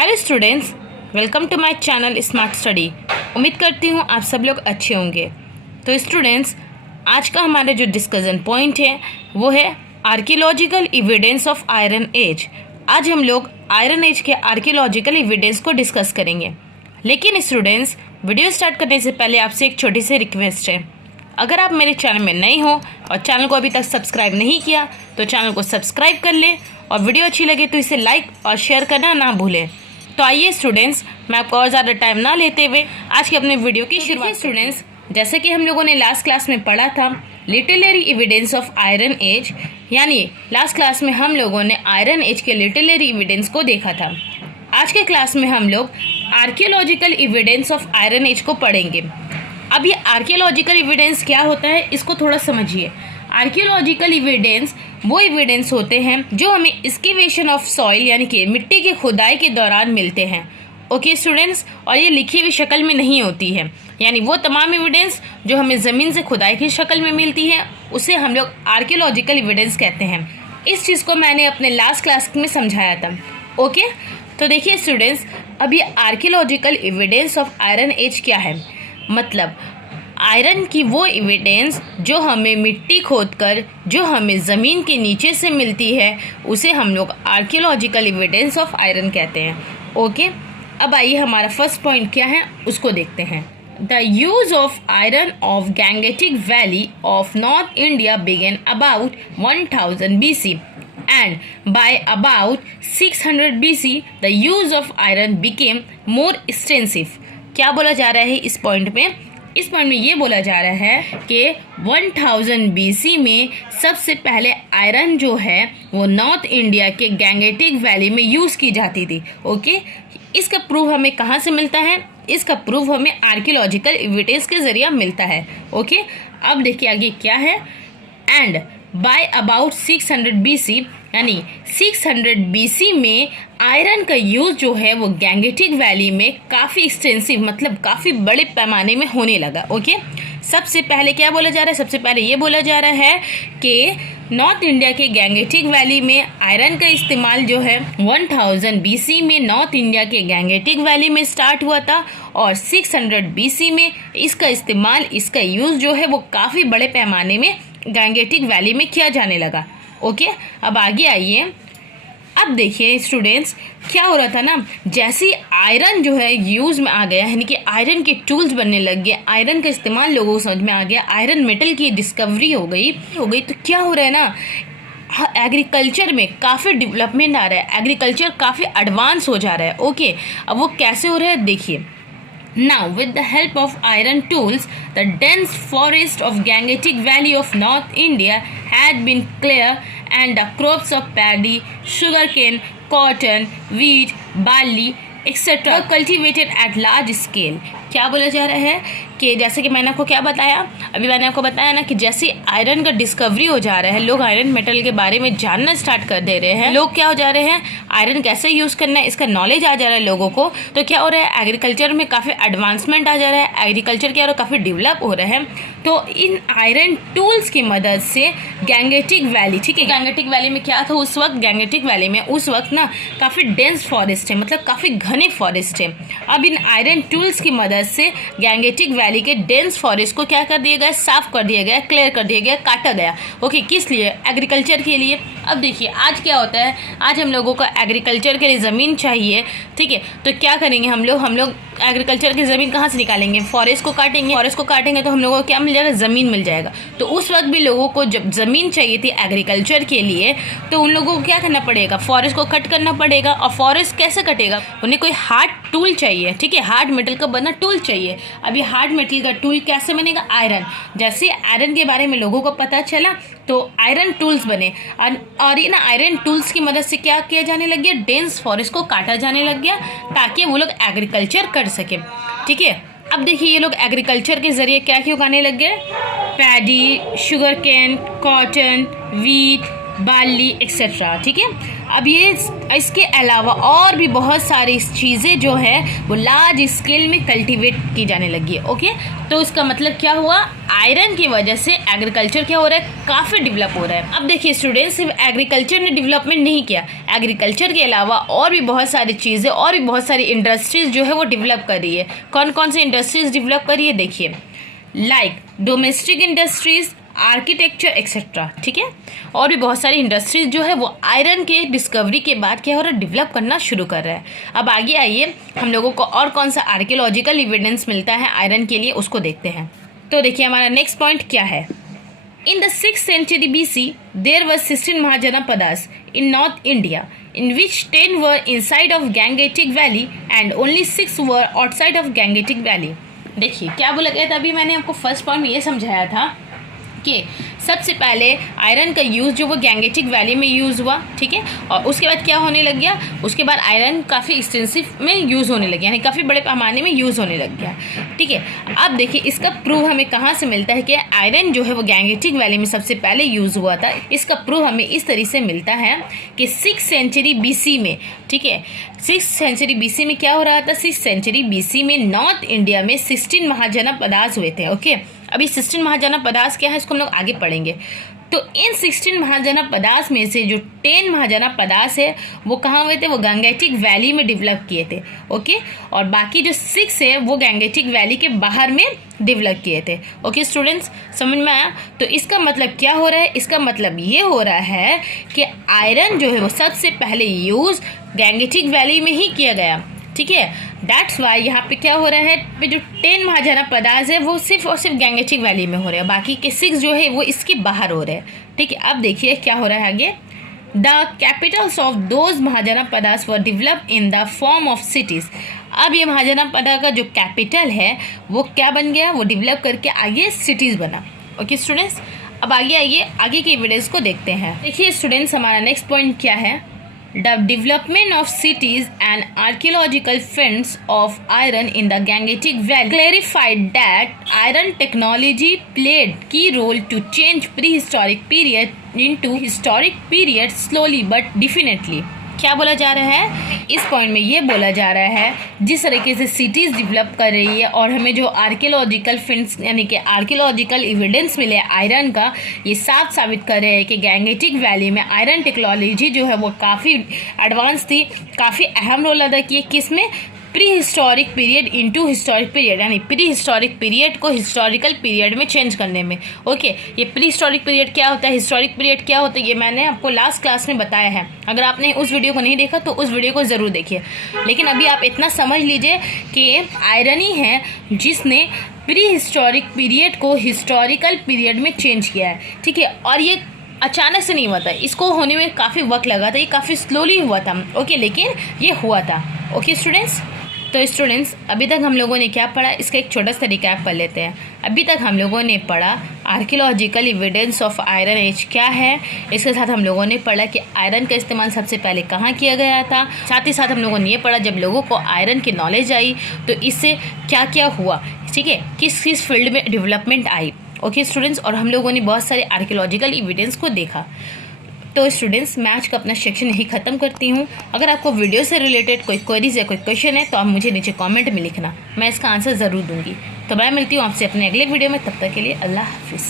Hello students, welcome to my channel smart study. उम्मीद करती हूँ आप सब लोग अच्छे होंगे। तो स्टूडेंट्स, आज का हमारा जो डिस्कशन पॉइंट है वो है archaeological evidence of iron age. आज हम लोग आयरन एज के आर्कियोलॉजिकल एविडेंस को डिस्कस करेंगे। लेकिन स्टूडेंट्स, वीडियो स्टार्ट करने से पहले आपसे एक छोटी सी रिक्वेस्ट है। अगर आप मेरे चैनल में नए हो और चैनल को अभी तक सब्सक्राइब नहीं किया तो चैनल को सब्सक्राइब कर लें और वीडियो अच्छी लगे तो इसे लाइक और शेयर करना ना भूलें। तो आइए स्टूडेंट्स, मैं आपको और ज़्यादा टाइम ना लेते हुए आज के अपने वीडियो की शुरुआत। स्टूडेंट्स, जैसे कि हम लोगों ने लास्ट क्लास में पढ़ा था literary evidence of iron age, यानी लास्ट क्लास में हम लोगों ने आयरन एज के लिटरेरी एविडेंस को देखा था। आज के क्लास में हम लोग archaeological evidence of iron age को पढ़ेंगे। अब ये आर्कियोलॉजिकल एविडेंस क्या होता है, इसको थोड़ा समझिए। आर्कियोलॉजिकल एविडेंस वो एविडेंस होते हैं जो हमें एक्सकेवेशन ऑफ सॉइल यानी कि मिट्टी की खुदाई के दौरान मिलते हैं। ओके स्टूडेंट्स, और ये लिखी हुई शक्ल में नहीं होती है, यानी वो तमाम एविडेंस जो हमें ज़मीन से खुदाई की शक्ल में मिलती है उसे हम लोग आर्कियोलॉजिकल एविडेंस कहते हैं। इस चीज़ को मैंने अपने लास्ट क्लास में समझाया था। ओके, तो देखिए स्टूडेंट्स, अब ये archaeological evidence of iron age क्या है, मतलब आयरन की वो एविडेंस जो हमें मिट्टी खोदकर जो हमें ज़मीन के नीचे से मिलती है उसे हम लोग आर्कियोलॉजिकल एविडेंस ऑफ आयरन कहते हैं। ओके, अब आइए हमारा फर्स्ट पॉइंट क्या है उसको देखते हैं। The use of iron of Gangetic valley of north India began about 1000 BC and by about 600 BC the use of iron became more extensive। क्या बोला जा रहा है इस पॉइंट में? इस पॉइंट में ये बोला जा रहा है कि 1000 BC में सबसे पहले आयरन जो है वो नॉर्थ इंडिया के गैंगेटिक वैली में यूज़ की जाती थी। ओके, इसका प्रूफ हमें कहाँ से मिलता है? इसका प्रूफ हमें आर्कियोलॉजिकल एविडेंस के ज़रिए मिलता है। ओके, अब देखिए आगे क्या है। एंड बाय अबाउट 600 BC यानी 600 BC में आयरन का यूज़ जो है वो गैंगेटिक वैली में काफ़ी एक्सटेंसिव, मतलब काफ़ी बड़े पैमाने में होने लगा। ओके, सबसे पहले क्या बोला जा रहा है? सबसे पहले ये बोला जा रहा है कि नॉर्थ इंडिया के गैंगेटिक वैली में आयरन का इस्तेमाल जो है 1000 BC में नॉर्थ इंडिया के गैंगेटिक वैली में स्टार्ट हुआ था और 600 BC में इसका इस्तेमाल, इसका यूज़ जो है वो काफ़ी बड़े पैमाने में गैंगेटिक वैली में किया जाने लगा। ओके, अब आगे आइए। अब देखिए स्टूडेंट्स, क्या हो रहा था ना, जैसे आयरन जो है यूज़ में आ गया, यानी कि आयरन के टूल्स बनने लग गए, आयरन का इस्तेमाल लोगों को समझ में आ गया, आयरन मेटल की डिस्कवरी हो गई तो क्या हो रहा है ना, एग्रीकल्चर में काफ़ी डेवलपमेंट आ रहा है, एग्रीकल्चर काफ़ी एडवांस हो जा रहा है। ओके, अब वो कैसे हो रहा है देखिए। Now, with the help of iron tools, the dense forest of Gangetic Valley of North India had been cleared, and the crops of paddy, sugarcane, cotton, wheat, barley, etc. were cultivated at large scale। क्या बोला जा रहा है कि जैसे कि मैंने आपको क्या बताया, अभी मैंने आपको बताया ना कि जैसे आयरन का डिस्कवरी हो जा रहा है, लोग आयरन मेटल के बारे में जानना स्टार्ट कर दे रहे हैं, लोग क्या हो जा रहे हैं, आयरन कैसे यूज़ करना है इसका नॉलेज आ जा रहा है लोगों को, तो क्या हो रहा है, एग्रीकल्चर में काफ़ी एडवांसमेंट आ जा रहा है, एग्रीकल्चर क्या हो रहा है, काफ़ी डेवलप हो रहा है। तो इन आयरन टूल्स की मदद से गैंगेटिक वैली, ठीक है, गैंगेटिक वैली में क्या था उस वक्त, गैंगेटिक वैली में उस वक्त ना काफ़ी डेंस फॉरेस्ट है, मतलब काफ़ी घने फॉरेस्ट है। अब इन आयरन टूल्स की मदद से गैंगेटिक वैली के डेंस फॉरेस्ट को क्या कर दिया गया, साफ कर दिया गया, क्लियर कर दिया गया, काटा गया। ओके, किस लिए? एग्रीकल्चर के लिए। अब देखिए आज क्या होता है, आज हम लोगों को एग्रीकल्चर के लिए ज़मीन चाहिए, ठीक है, तो क्या करेंगे हम लोग एग्रीकल्चर की ज़मीन कहाँ से निकालेंगे? फॉरेस्ट को काटेंगे, फॉरेस्ट को काटेंगे तो हम लोगों को क्या मिल जाएगा? ज़मीन मिल जाएगा। तो उस वक्त भी लोगों को जब ज़मीन चाहिए थी एग्रीकल्चर के लिए तो उन लोगों को क्या करना पड़ेगा? फॉरेस्ट को कट करना पड़ेगा। और फॉरेस्ट कैसे कटेगा? उन्हें कोई हार्ड टूल चाहिए, ठीक है, हार्ड मेटल का बना टूल चाहिए। अब ये हार्ड मेटल का टूल कैसे बनेगा? आयरन। जैसे आयरन के बारे में लोगों को पता चला तो आयरन टूल्स बने और ये ना आयरन टूल्स की मदद से क्या किया जाने लग गया? डेंस फॉरेस्ट को काटा जाने लग गया ताकि वो लोग एग्रीकल्चर कर सके। ठीक है, अब देखिए ये लोग एग्रीकल्चर के ज़रिए क्या क्या उगाने लग गए? Paddy, sugar cane, cotton, wheat, barley etcetera. ठीक है, अब ये इसके अलावा और भी बहुत सारी चीज़ें जो है वो लार्ज स्केल में कल्टीवेट की जाने लगी है। ओके, तो इसका मतलब क्या हुआ, आयरन की वजह से एग्रीकल्चर क्या हो रहा है, काफ़ी डेवलप हो रहा है। अब देखिए स्टूडेंट्स, सिर्फ एग्रीकल्चर ने डेवलपमेंट नहीं किया, एग्रीकल्चर के अलावा और भी बहुत सारी चीज़ें और भी बहुत सारी इंडस्ट्रीज जो है वो डेवलप कर रही है। कौन कौन सी इंडस्ट्रीज डेवलप कर रही है, देखिए, like domestic industries, architecture etcetera. ठीक है, और भी बहुत सारी इंडस्ट्रीज जो है वो आयरन के डिस्कवरी के बाद क्या हो रहा है, डेवलप करना शुरू कर रहा है। अब आगे आइए, हम लोगों को और कौन सा आर्कियोलॉजिकल एविडेंस मिलता है आयरन के लिए, उसको देखते हैं। तो देखिए हमारा नेक्स्ट पॉइंट क्या है। In the 6th century BC, there were 16 Mahajanapadas in North India, in which 10 were inside of Gangetic Valley and only 6 were outside of Gangetic Valley। देखिए क्या बोला गया था, अभी मैंने आपको फर्स्ट पॉइंट में ये समझाया था कि सबसे पहले आयरन का यूज़ जो वो गैंगेटिक वैली में यूज़ हुआ। ठीक है, और उसके बाद क्या होने लग गया, उसके बाद आयरन काफ़ी एक्सटेंसिव में यूज़ होने लग गया, यानी काफ़ी बड़े पैमाने में यूज़ होने लग गया। ठीक है, अब देखिए इसका प्रूफ हमें कहाँ से मिलता है कि आयरन जो है वो गैंगेटिक वैली में सबसे पहले यूज़ हुआ था। इसका प्रूफ हमें इस तरीके से मिलता है कि 6th century BC में, ठीक है, 6th century BC में क्या हो रहा था, 6th century BC में नॉर्थ इंडिया में 16 महाजनपदास हुए थे। ओके, अभी 16 महाजनपदास क्या है, इसको हम लोग आगे पढ़ेंगे। तो इन 16 महाजनपदास में से जो 10 महाजनपदास है वो कहाँ हुए थे, वो गंगेटिक वैली में डेवलप किए थे। ओके, और बाकी जो 6 है वो गंगेटिक वैली के बाहर में डेवलप किए थे। ओके स्टूडेंट्स, समझ में आया। तो इसका मतलब क्या हो रहा है, इसका मतलब ये हो रहा है कि आयरन जो है वो सबसे पहले यूज़ गंगेटिक वैली में ही किया गया। ठीक है, दैट्स वाई यहाँ पे क्या हो रहा है, पे जो 10 महाजनपदास है वो सिर्फ और सिर्फ गंगेटिक वैली में हो रहे हैं, बाकी के 6 जो है वो इसके बाहर हो रहे हैं। ठीक है, अब देखिए क्या हो रहा है आगे। The Capitals of those mahajanapadas were develop in the form of cities. अब ये महाजनपदा का जो कैपिटल है वो क्या बन गया, वो डेवलप करके आगे सिटीज़ बना। ओके स्टूडेंट्स, अब आगे आइए, आगे के एविडेंस को देखते हैं। देखिए स्टूडेंट्स, हमारा नेक्स्ट पॉइंट क्या है। The development of cities and archaeological finds of iron in the Gangetic Valley clarified that iron technology played key role to change prehistoric period into historic period slowly but definitely। क्या बोला जा रहा है, इस point में ये बोला जा रहा है जिस तरीके से सिटीज़ डेवलप कर रही है और हमें जो आर्कियोलॉजिकल फिंड्स यानी कि आर्कियोलॉजिकल एविडेंस मिले आयरन का, ये साफ साबित कर रहे हैं कि गैंगेटिक वैली में आयरन टेक्नोलॉजी जो है वो काफ़ी एडवांस थी, काफ़ी अहम रोल अदा किए, किस में, pre historic period into historic period, यानी प्री हिस्टोरिक पीरियड को हिस्टोरिकल पीरियड में चेंज करने में। ओके, ये प्री हिस्टोरिक पीरियड क्या होता है, हिस्टोरिक पीरियड क्या होता है, ये मैंने आपको लास्ट क्लास में बताया है। अगर आपने उस वीडियो को नहीं देखा तो उस वीडियो को ज़रूर देखिए, लेकिन अभी आप इतना समझ लीजिए कि आयरन ही है जिसने प्री हिस्टोरिक पीरियड को हिस्टोरिकल पीरियड में चेंज किया है। ठीक है, और ये अचानक से नहीं हुआ था, इसको होने में काफ़ी वक्त लगा था, ये काफ़ी स्लोली हुआ था। ओके, लेकिन ये हुआ था। ओके स्टूडेंट्स, तो स्टूडेंट्स अभी तक हम लोगों ने क्या पढ़ा, इसका एक छोटा सा रिकैप कर लेते हैं। अभी तक हम लोगों ने पढ़ा archaeological evidence of iron age क्या है, इसके साथ हम लोगों ने पढ़ा कि आयरन का इस्तेमाल सबसे पहले कहाँ किया गया था, साथ ही साथ हम लोगों ने ये पढ़ा जब लोगों को आयरन की नॉलेज आई तो इससे क्या क्या हुआ, ठीक है, किस किस फील्ड में डेवलपमेंट आई। ओके स्टूडेंट्स, और हम लोगों ने बहुत सारे आर्कियोलॉजिकल एविडेंस को देखा। तो स्टूडेंट्स, मैं आज का अपना सेक्शन यही ख़त्म करती हूँ। अगर आपको वीडियो से रिलेटेड कोई क्वेरीज या कोई क्वेश्चन है तो आप मुझे नीचे कमेंट में लिखना, मैं इसका आंसर ज़रूर दूंगी। तो मैं मिलती हूँ आपसे अपने अगले वीडियो में, तब तक के लिए अल्लाह हाफिज़।